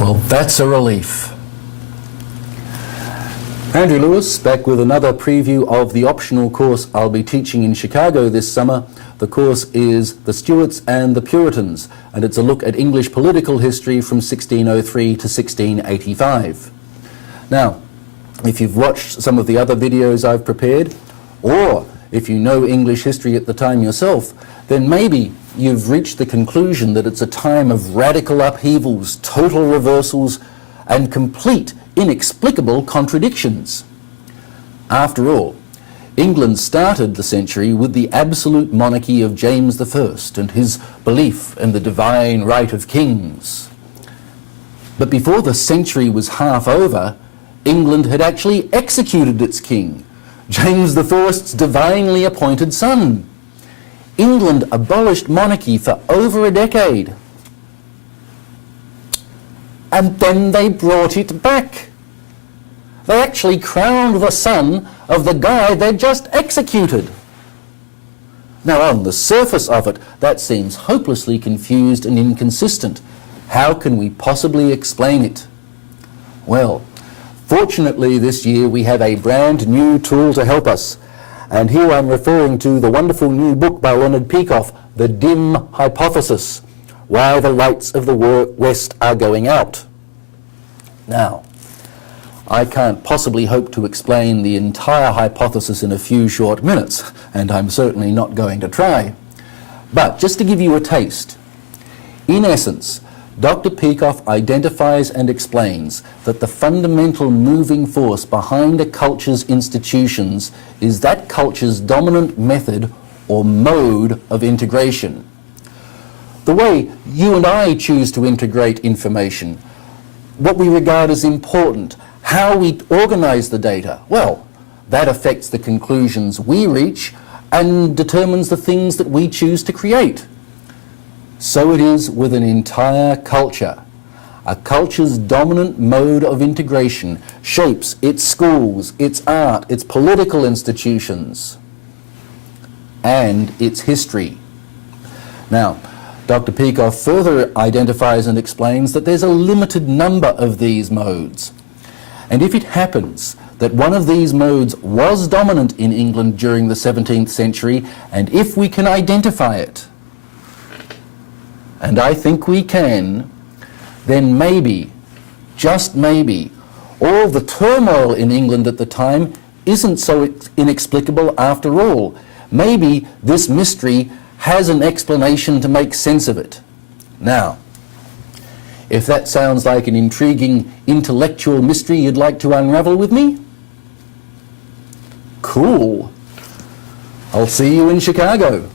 Well, that's a relief. Andrew Lewis, back with another preview of the optional course I'll be teaching in Chicago this summer. The course is The Stuarts and The Puritans, and it's a look at English political history from 1603 to 1685. Now, if you've watched some of the other videos I've prepared, or if you know English history at the time yourself, then maybe you've reached the conclusion that it's a time of radical upheavals, total reversals, and complete, inexplicable contradictions. After all, England started the century with the absolute monarchy of James I and his belief in the divine right of kings. But before the century was half over, England had actually executed its king, James I's divinely appointed son. England abolished monarchy for over a decade. And then they brought it back. They actually crowned the son of the guy they'd just executed. Now, on the surface of it, that seems hopelessly confused and inconsistent. How can we possibly explain it? Well, fortunately this year we have a brand new tool to help us. And here I'm referring to the wonderful new book by Leonard Peikoff, The Dim Hypothesis, Why the Lights of the West Are Going Out. Now, I can't possibly hope to explain the entire hypothesis in a few short minutes, and I'm certainly not going to try. But just to give you a taste, in essence, Dr. Peikoff identifies and explains that the fundamental moving force behind a culture's institutions is that culture's dominant method or mode of integration. The way you and I choose to integrate information, what we regard as important, how we organize the data, well, that affects the conclusions we reach and determines the things that we choose to create. So it is with an entire culture. A culture's dominant mode of integration shapes its schools, its art, its political institutions, and its history. Now, Dr. Peikoff further identifies and explains that there's a limited number of these modes. And if it happens that one of these modes was dominant in England during the 17th century, and if we can identify it, and I think we can, then maybe, just maybe, all the turmoil in England at the time isn't so inexplicable after all. Maybe this mystery has an explanation to make sense of it. Now, if that sounds like an intriguing intellectual mystery you'd like to unravel with me, cool. I'll see you in Chicago.